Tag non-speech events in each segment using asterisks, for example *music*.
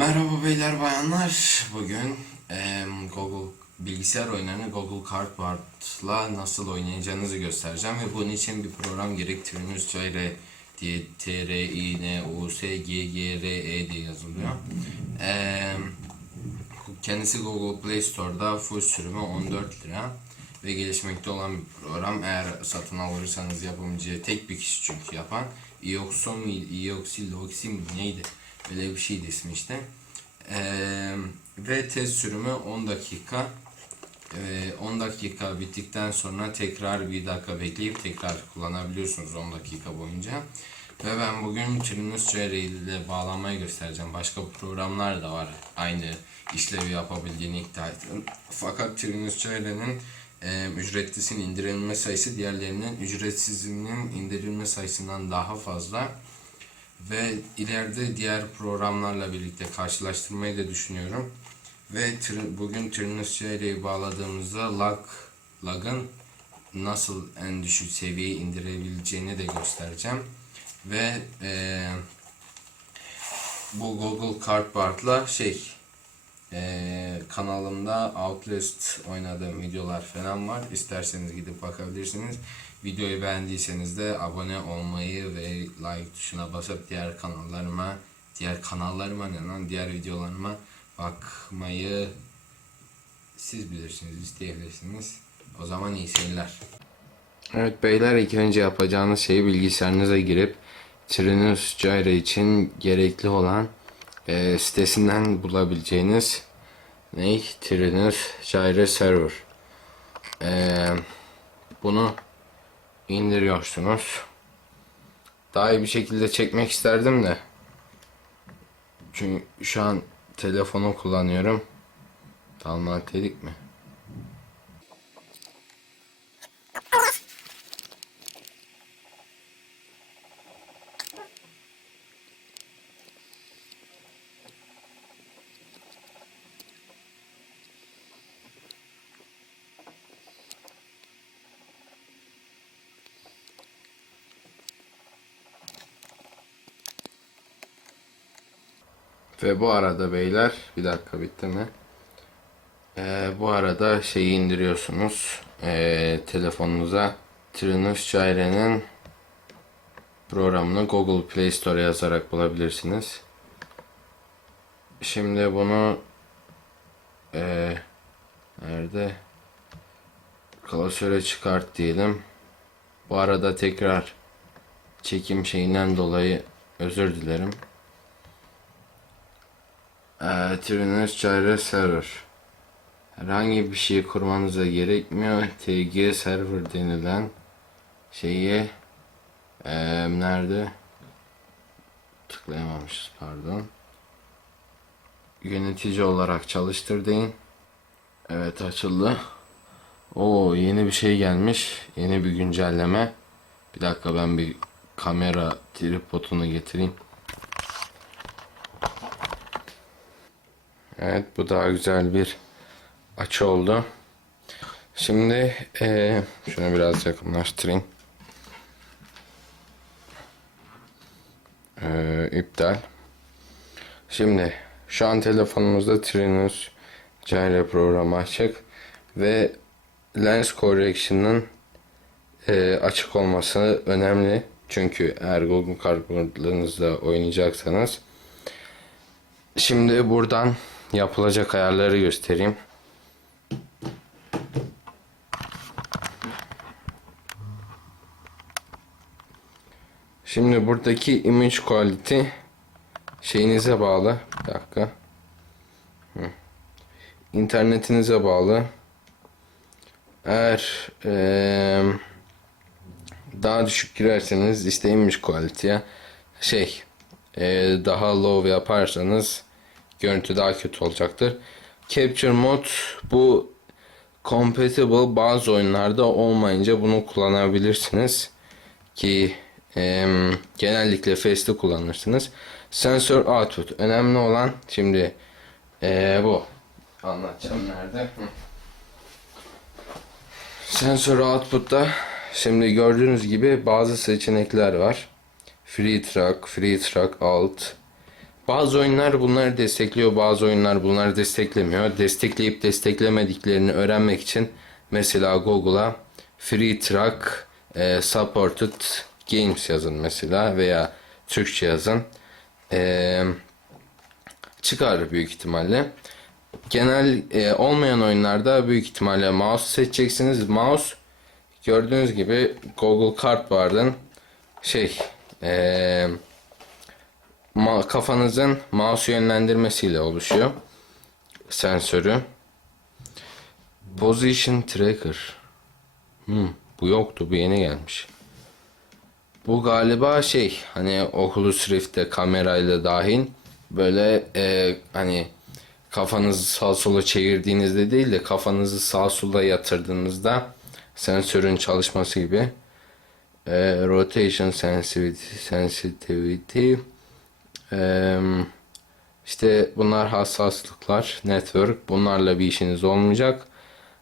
Merhaba beyler bayanlar. Bugün em, Google bilgisayar oyunlarını Google Cardboard'la nasıl oynayacağınızı göstereceğim ve bunun için bir program gerektiriyorsunuz. TR diye T R I N U S G G R E diye yazılıyor. Em, kendisi Google Play Store'da full sürümü 14 lira ve gelişmekte olan bir program. Eğer satın alırsanız yapımcı tek bir kişi çünkü yapan. Ioxo mu, Ioxil, Oxim mi neydi? Öyle bir şeydi ismi işte. Ee, ve test sürümü 10 dakika. Ee, 10 dakika bittikten sonra tekrar bir dakika bekleyip tekrar kullanabiliyorsunuz 10 dakika boyunca. Ve ben bugün Trinus CR ile bağlanmayı göstereceğim. Başka programlar da var aynı işlevi yapabildiğini iddia ettim. Fakat Trinus CR'nin e, ücretlisinin indirilme sayısı diğerlerinin ücretsizinin indirilme sayısından daha fazla. Ve ileride diğer programlarla birlikte karşılaştırmayı da düşünüyorum. Ve tr- bugün Trinus CR'yi bağladığımızda lag, lag'ın nasıl en düşük seviyeye indirebileceğini de göstereceğim. Ve eee, bu Google Cardboard'la şey eee, kanalımda Outlast oynadığım videolar falan var. İsterseniz gidip bakabilirsiniz. Videoyu beğendiyseniz de abone olmayı ve like tuşuna basıp diğer kanallarıma, diğer kanallarıma ne diğer videolarıma bakmayı siz bilirsiniz, isteyebilirsiniz. O zaman iyi seyirler. Evet beyler ilk önce yapacağınız şey bilgisayarınıza girip Trinus Gyro için gerekli olan e, sitesinden bulabileceğiniz ne? Trinus Gyro Server. E, bunu indiriyorsunuz. Daha iyi bir şekilde çekmek isterdim de. Çünkü şu an telefonu kullanıyorum. Dalmat dedik mi? Ve bu arada beyler bir dakika bitti mi? Ee, bu arada şeyi indiriyorsunuz ee, telefonunuza Trinus Gyre'nin programını Google Play Store yazarak bulabilirsiniz. Şimdi bunu ee, nerede klasöre çıkart diyelim. Bu arada tekrar çekim şeyinden dolayı özür dilerim. Ee, Trinus Gyro Server. Herhangi bir şey kurmanıza gerekmiyor. TG Server denilen şeyi ee, nerede? Tıklayamamışız pardon. Yönetici olarak çalıştır deyin. Evet açıldı. Oo yeni bir şey gelmiş. Yeni bir güncelleme. Bir dakika ben bir kamera tripodunu getireyim. Evet bu daha güzel bir açı oldu. Şimdi eee şunu biraz yakınlaştırayım. Eee iptal. Şimdi şu an telefonumuzda Trinus Gyro programı açık ve Lens Correction'ın eee, açık olması önemli. Çünkü eğer Google Cardboard'larınızda oynayacaksanız Şimdi buradan yapılacak ayarları göstereyim. Şimdi buradaki image quality şeyinize bağlı. Bir dakika. İnternetinize bağlı. Eğer eee, daha düşük girerseniz işte image quality'ye şey eee, daha low yaparsanız görüntü daha kötü olacaktır. Capture Mode bu compatible bazı oyunlarda olmayınca bunu kullanabilirsiniz ki em, genellikle Fast'ı kullanırsınız. Sensor Output önemli olan şimdi eee, bu anlatacağım nerede? Hı. Sensor Output'ta şimdi gördüğünüz gibi bazı seçenekler var. Free Track, Free Track Alt, Bazı oyunlar bunları destekliyor, bazı oyunlar bunları desteklemiyor. Destekleyip desteklemediklerini öğrenmek için mesela Google'a Free Track e, Supported Games yazın mesela veya Türkçe yazın. E, çıkar büyük ihtimalle. Genel e, olmayan oyunlarda büyük ihtimalle mouse seçeceksiniz. Mouse gördüğünüz gibi Google Cardboard'ın şey e, kafanızın mouse yönlendirmesiyle oluşuyor. Sensörü. Position Tracker. Hmm, bu yoktu. Bu yeni gelmiş. Bu galiba şey hani Oculus Rift'te kamerayla dahil böyle e, hani kafanızı sağa sola çevirdiğinizde değil de kafanızı sağa sola yatırdığınızda sensörün çalışması gibi e, rotation sensitivity, sensitivity işte bunlar hassaslıklar network bunlarla bir işiniz olmayacak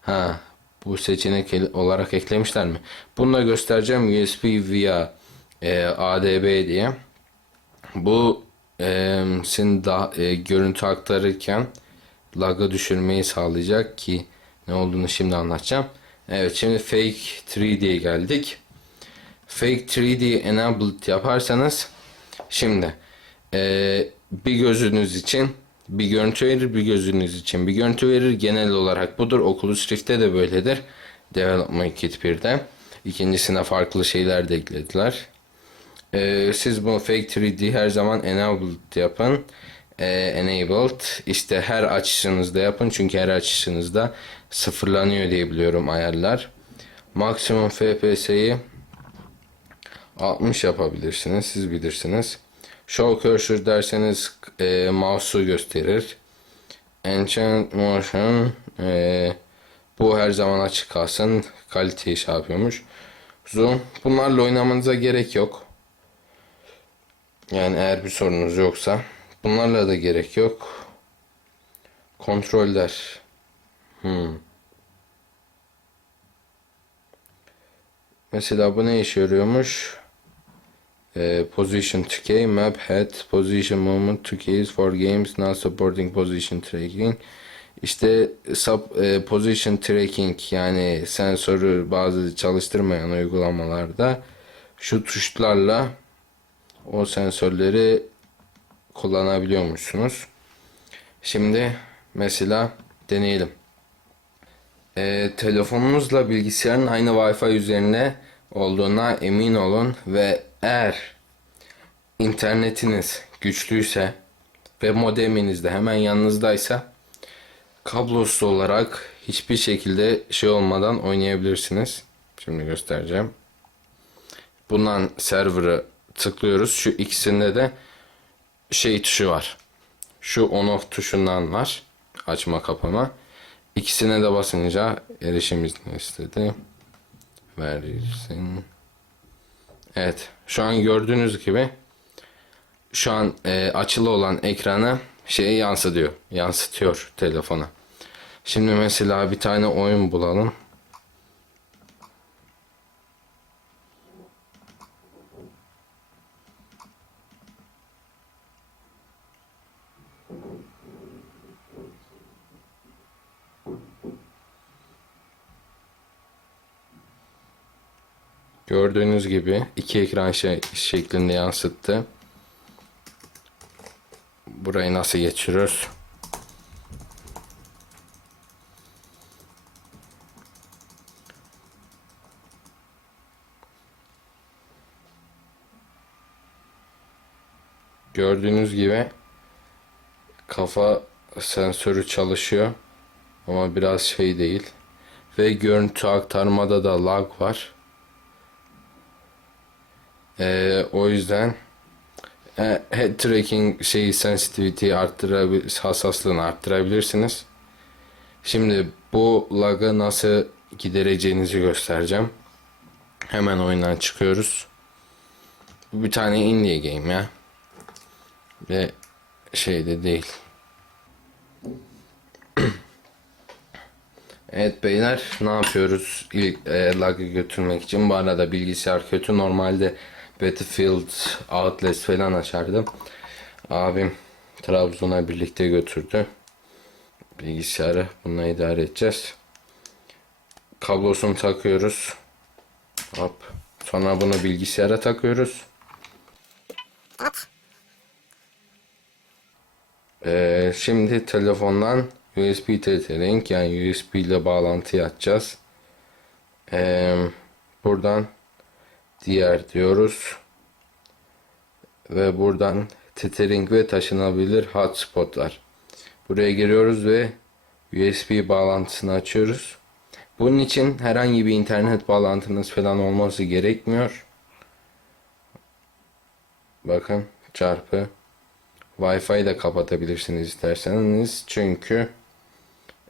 ha bu seçenek olarak eklemişler mi bunu da göstereceğim USB via e, ADB diye bu e, sizin da, e, görüntü aktarırken lag'ı düşürmeyi sağlayacak ki ne olduğunu şimdi anlatacağım. Evet şimdi Fake 3D'ye geldik. Fake 3D enabled yaparsanız şimdi e, bir gözünüz için bir görüntü verir bir gözünüz için bir görüntü verir genel olarak budur. Oculus Rift'te de böyledir. Development Kit 1'de. İkincisine farklı şeyler de eklediler. Ee, siz bu fake 3D her zaman enabled yapın. Ee, enabled işte her açışınızda yapın çünkü her açışınızda sıfırlanıyor diye biliyorum ayarlar. Maksimum FPS'yi 60 yapabilirsiniz siz bilirsiniz. Show cursor derseniz e, mouse'u gösterir. Enchant motion e, bu her zaman açık kalsın. Kaliteyi şey yapıyormuş. Zoom bunlarla oynamanıza gerek yok. Yani eğer bir sorunuz yoksa bunlarla da gerek yok. Kontroller. Hmm. Mesela bu ne işe yarıyormuş? Ee, position 2K, map head, position movement 2Ks for games not supporting position tracking. İşte sub, e, position tracking yani sensörü bazı çalıştırmayan uygulamalarda şu tuşlarla o sensörleri kullanabiliyormuşsunuz. Şimdi mesela deneyelim. Ee, telefonunuzla bilgisayarın aynı Wi-Fi üzerine olduğuna emin olun ve eğer internetiniz güçlüyse ve modeminiz de hemen yanınızdaysa kablosuz olarak hiçbir şekilde şey olmadan oynayabilirsiniz. Şimdi göstereceğim. Bundan server'ı tıklıyoruz. Şu ikisinde de şey tuşu var. Şu on off tuşundan var. Açma kapama. İkisine de basınca erişim izni istedi. Verirsin. Evet. Şu an gördüğünüz gibi şu an e, açılı olan ekranı şeyi yansıtıyor. Yansıtıyor telefona. Şimdi mesela bir tane oyun bulalım. Gördüğünüz gibi iki ekran şey, şeklinde yansıttı. Burayı nasıl geçiriyoruz? Gördüğünüz gibi kafa sensörü çalışıyor ama biraz şey değil ve görüntü aktarmada da lag var. Ee, o yüzden e, head tracking şeyi sensitivity arttırabil hassaslığını arttırabilirsiniz. Şimdi bu lag'ı nasıl gidereceğinizi göstereceğim. Hemen oyundan çıkıyoruz. Bu bir tane indie game ya. Ve şey de değil. *clears throat* Evet beyler ne yapıyoruz ilk e, lag'ı götürmek için bu arada bilgisayar kötü normalde Battlefield Outlast falan açardım abim Trabzon'a birlikte götürdü. Bilgisayarı bununla idare edeceğiz. Kablosunu takıyoruz. Hop. Sonra bunu bilgisayara takıyoruz. Ee, şimdi telefondan USB Link yani USB ile bağlantı açacağız. Ee, buradan diğer diyoruz. Ve buradan tethering ve taşınabilir hotspotlar. Buraya giriyoruz ve USB bağlantısını açıyoruz. Bunun için herhangi bir internet bağlantınız falan olması gerekmiyor. Bakın çarpı Wi-Fi de kapatabilirsiniz isterseniz. Çünkü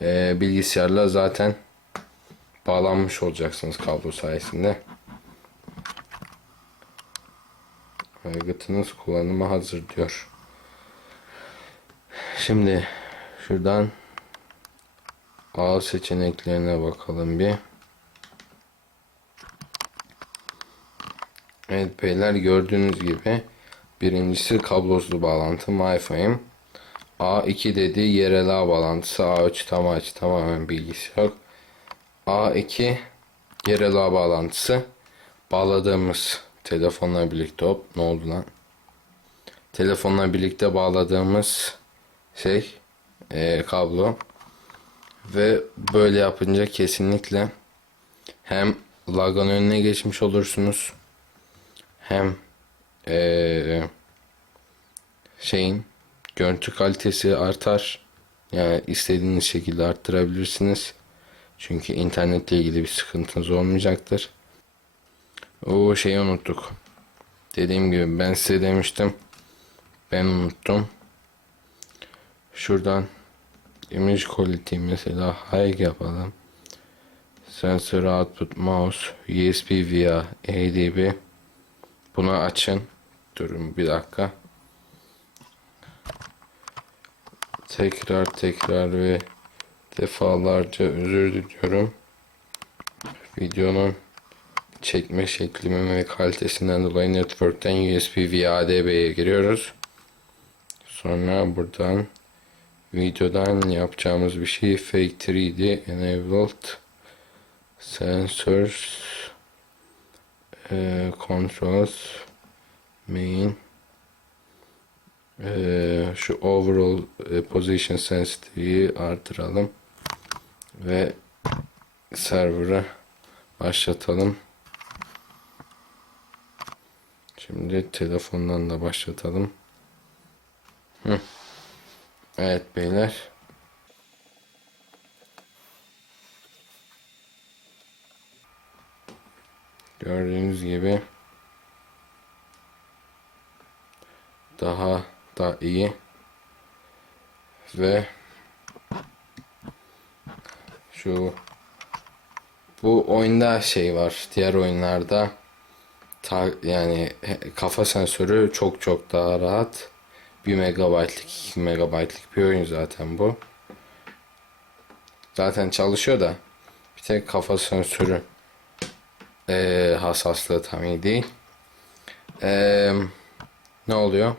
e, bilgisayarla zaten bağlanmış olacaksınız kablo sayesinde. Aygıtınız kullanıma hazır diyor. Şimdi şuradan ağ seçeneklerine bakalım bir. Evet beyler gördüğünüz gibi birincisi kablosuz bağlantı Wi-Fi'm. A2 dedi yerel ağ bağlantısı A3 tam aç tamamen bilgisi yok. A2 yerel ağ bağlantısı bağladığımız telefonla birlikte hop ne oldu lan? Telefonla birlikte bağladığımız şey e, kablo ve böyle yapınca kesinlikle hem lagın önüne geçmiş olursunuz hem eee, şeyin görüntü kalitesi artar. Yani istediğiniz şekilde arttırabilirsiniz. Çünkü internetle ilgili bir sıkıntınız olmayacaktır. O şeyi unuttuk. Dediğim gibi ben size demiştim. Ben unuttum. Şuradan image quality mesela high yapalım. Sensor output mouse USB via ADB bunu açın. Durun bir dakika. Tekrar tekrar ve defalarca özür diliyorum. Videonun çekme şeklimin ve kalitesinden dolayı network'ten USB via ADB'ye giriyoruz. Sonra buradan videodan yapacağımız bir şey fake 3D enabled sensors e, controls main e, şu overall e, position sensitivity'yi artıralım ve server'ı başlatalım. Şimdi telefondan da başlatalım. Hı. Evet beyler. Gördüğünüz gibi daha da iyi ve şu bu oyunda şey var diğer oyunlarda ta, yani kafa sensörü çok çok daha rahat. 1 megabaytlık 2 megabaytlık bir oyun zaten bu. Zaten çalışıyor da. Bir tek kafa sensörü eee, hassaslığı tam iyi değil. Eee, ne oluyor?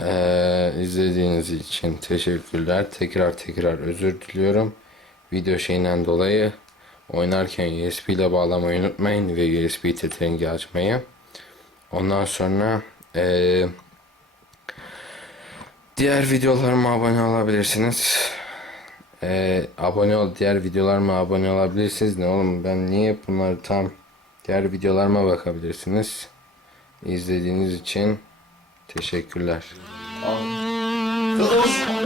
Ee, izlediğiniz için teşekkürler. Tekrar tekrar özür diliyorum. Video şeyinden dolayı oynarken USB ile bağlamayı unutmayın ve USB tetrengi açmayı. Ondan sonra ee, diğer videolarıma abone olabilirsiniz. Ee, abone ol diğer videolarıma abone olabilirsiniz. Ne oğlum ben niye bunları tam diğer videolarıma bakabilirsiniz. İzlediğiniz için teşekkürler. Kazanırsın.